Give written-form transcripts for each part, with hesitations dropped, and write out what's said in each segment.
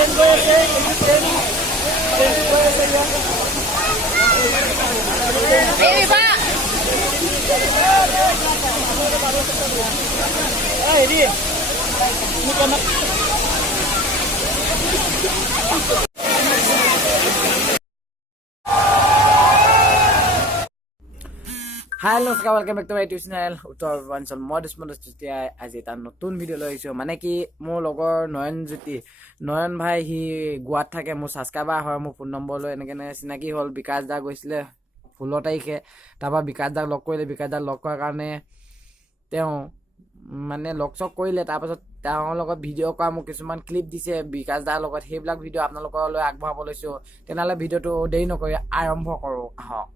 Baby Pak. Ini bukan. Hello, welcome back to my YouTube channel. Uttar purbanchal modest আজি এটা নতুন ভিডিও লৈ আহিছো মানে কি মোৰ লগৰ নয়ন জ্যোতি নয়ন ভাই হি গোৱাত থাকে মোৰ সাবস্ক্ৰাইবাৰ হয় মোৰ ফোন নম্বৰ লৈ এনেকে চিনাকি হল বিকাশ দা গৈছিলে 16 তাৰিখে তাৰপা বিকাশ দাক লগ কৰিলে বিকাশ দাক লগ কৰাৰ কাৰণে তেওঁ মানে লগ চক কৰিলে তাৰপাছত তেওঁৰ লগত ভিডিঅ' কৰা মোক কিছুমান ক্লিপ দিছে বিকাশ দাৰ লগত সেইবিলাক ভিডিঅ' আপোনালোকলৈ আগবঢ়াব লৈছো তেনেহলে ভিডিঅ'টো দেৰি নকৰি আৰম্ভ কৰো আহক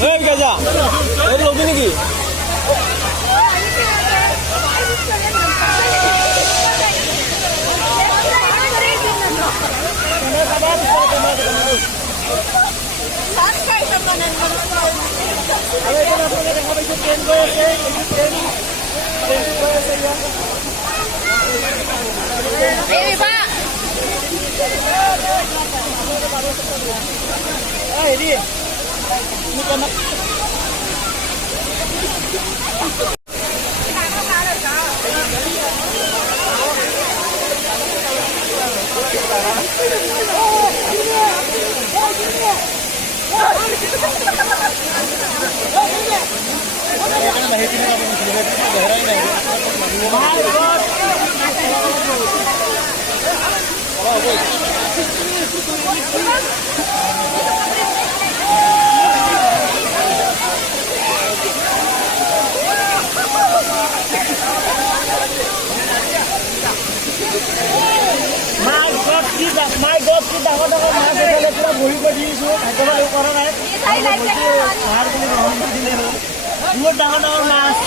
Hey, Gaza. Hey, lo gini ki? Baby Pak. Ini bukan. My God, কি ডাঙৰ ডাঙৰ মাছ এফালে পুৰা বহি কৰি দিছোঁ একেবাৰে কৰা নাই মাৰ বুলি গ্ৰহণ কৰি দিলে হ'ল বহুত ডাঙৰ ডাঙৰ মাছ